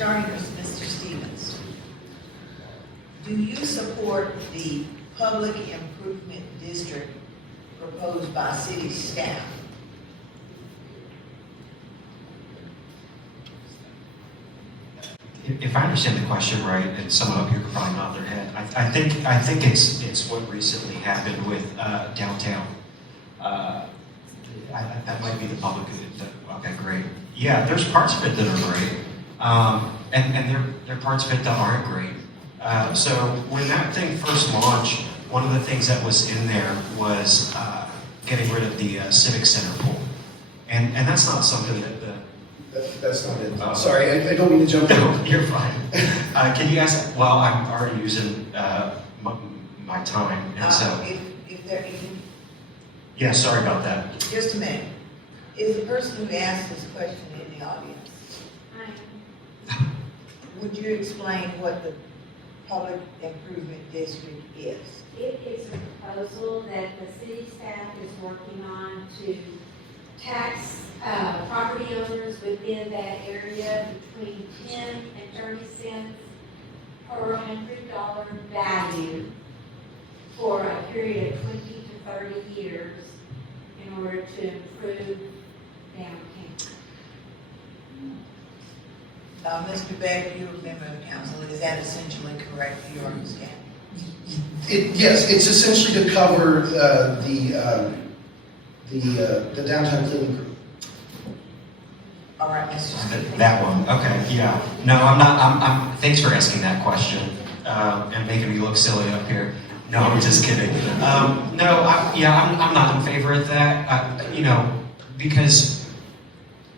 starting with Mr. Stevens. Do you support the public improvement district proposed by city staff? If I understand the question right, and someone up here could probably nod their head, I think it's what recently happened with downtown. That might be the public. Okay, great. Yeah, there's parts of it that are great, and there are parts of it that aren't great. So when that thing first launched, one of the things that was in there was getting rid of the civic center pool, and that's not something that the That's not it. Sorry, I don't mean to jump in. No, you're fine. Can you ask? Well, I'm already using my time, and so. Yeah, sorry about that. Just a minute. Is the person who asked this question in the audience? Would you explain what the public improvement district is? It is a proposal that the city staff is working on to tax property owners within that area between 10 and 30 cents per $100 value for a period of 20 to 30 years in order to improve downtown. Mr. Beck, you're a member of council. Is that essentially correct for your understanding? Yes, it's essentially to cover the downtown cleaning crew. All right, Mr. Stevens. That one. Okay. Yeah. No, I'm not. Thanks for asking that question and making me look silly up here. No, I'm just kidding. I'm not in favor of that. Because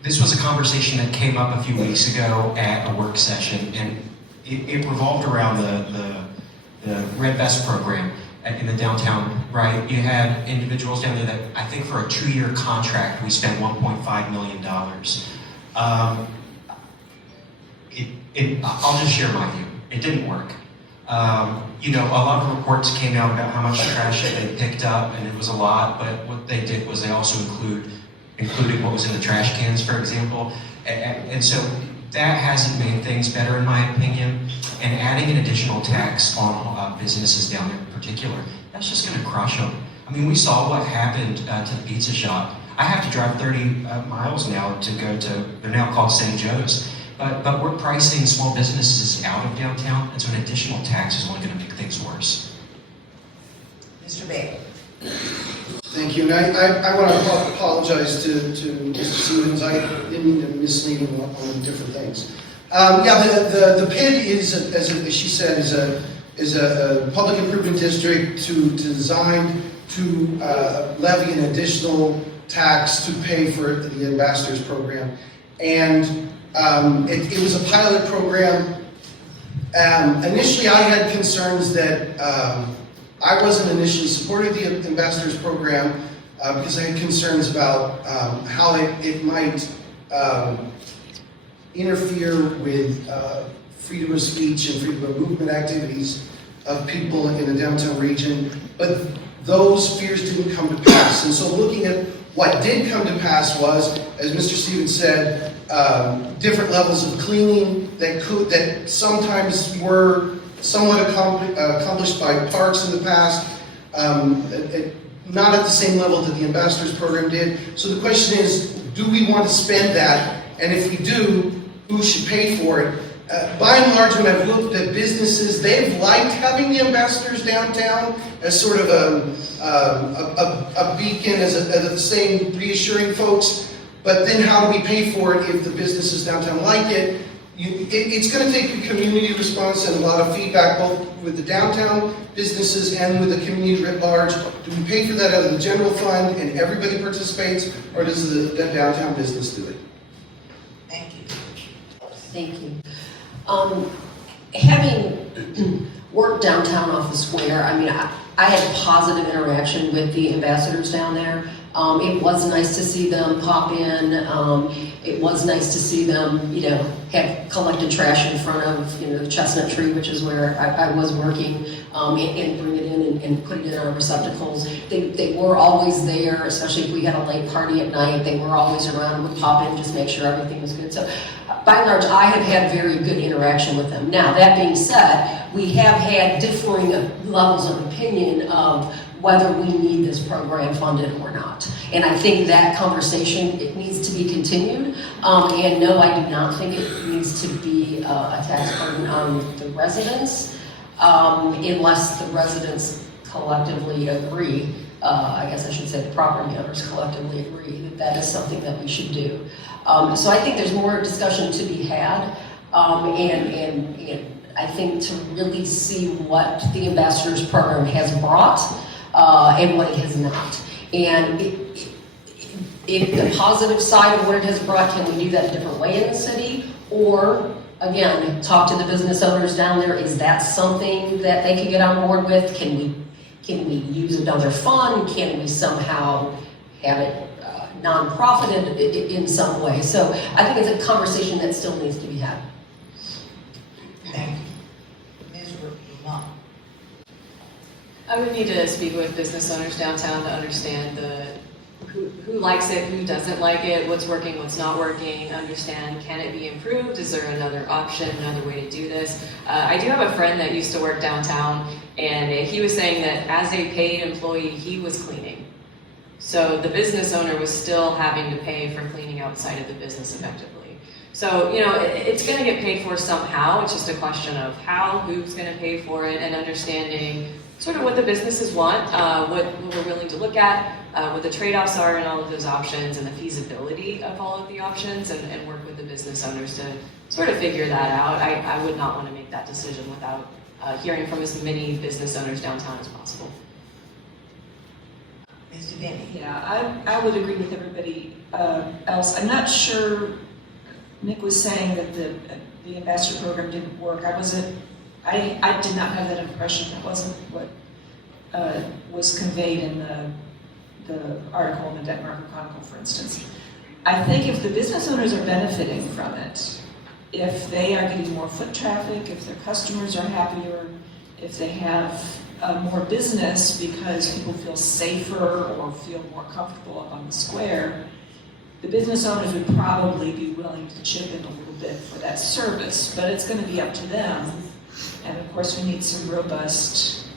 this was a conversation that came up a few weeks ago at a work session, and it revolved around the Red Vest program in the downtown, right? You had individuals down there that I think for a 2-year contract we spent $1.5 million. I'll just share my view. It didn't work. A lot of reports came out about how much trash they picked up, and it was a lot, but what they did was they also included what was in the trash cans, for example. And so that hasn't made things better, in my opinion. And adding an additional tax on businesses down there in particular, that's just going to crush them. I mean, we saw what happened to the pizza shop. I have to drive 30 miles now to go to, they're now called St. Joe's. But we're pricing small businesses out of downtown, and so an additional tax is only going to make things worse. Mr. Beck. Thank you. And I want to apologize to Mr. Stevens. I didn't mean to mislead him on different things. The PID is, as she said, is a public improvement district designed to levy an additional tax to pay for the ambassadors program, and it was a pilot program. Initially, I had concerns that I wasn't initially supportive of the ambassadors program because I had concerns about how it might interfere with freedom of speech and freedom of movement activities of people in the downtown region. But those fears didn't come to pass. And so looking at what did come to pass was, as Mr. Stevens said, different levels of cleaning that sometimes were somewhat accomplished by parks in the past, not at the same level that the ambassadors program did. So the question is, do we want to spend that? And if we do, who should pay for it? By and large, when I've looked at businesses, they've liked having the ambassadors downtown as sort of a beacon, as a saying, reassuring folks. But then how do we pay for it if the businesses downtown like it? It's going to take a community response and a lot of feedback, both with the downtown businesses and with the community writ large. Do we pay for that out of the general fund and everybody participates, or does the downtown business do it? Thank you. Thank you. Having worked downtown off the square, I mean, I had positive interaction with the ambassadors down there. It was nice to see them pop in. It was nice to see them, have collected trash in front of, the chestnut tree, which is where I was working, and bring it in and put it in our receptacles. They were always there, especially if we had a late party at night. They were always around, would pop in, just make sure everything was good. So by and large, I have had very good interaction with them. Now, that being said, we have had differing levels of opinion of whether we need this program funded or not. And I think that conversation, it needs to be continued. And no, I do not think it needs to be a tax burden on the residents, unless the residents collectively agree, I guess I should say the property owners collectively agree that that is something that we should do. So I think there's more discussion to be had, and I think to really see what the ambassadors program has brought and what it has not. And if the positive side of what it has brought, can we do that a different way in the city? Or, again, talk to the business owners down there. Is that something that they can get on board with? Can we use another fund? Can we somehow have it non-profited in some way? So I think it's a conversation that still needs to be had. Thank you. Ms. Rumohr. I would need to speak with business owners downtown to understand who likes it, who doesn't like it, what's working, what's not working, understand can it be improved, is there another option, another way to do this. I do have a friend that used to work downtown, and he was saying that as a paid employee, he was cleaning. So the business owner was still having to pay for cleaning outside of the business effectively. So, it's going to get paid for somehow. It's just a question of how, who's going to pay for it, and understanding sort of what the businesses want, what we're willing to look at, what the trade-offs are in all of those options, and the feasibility of all of the options, and work with the business owners to sort of figure that out. I would not want to make that decision without hearing from as many business owners downtown as possible. Ms. DeVinney. Yeah, I would agree with everybody else. I'm not sure, Nick was saying that the ambassador program didn't work. I did not have that impression. That wasn't what was conveyed in the article in the Denmark Chronicle, for instance. I think if the business owners are benefiting from it, if they are getting more foot traffic, if their customers are happier, if they have more business because people feel safer or feel more comfortable up on the square, the business owners would probably be willing to chip in a little bit for that service, but it's going to be up to them. And of course, we need some robust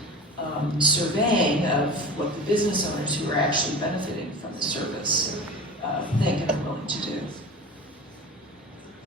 surveying of what the business owners who are actually benefiting from the service think and are willing to do.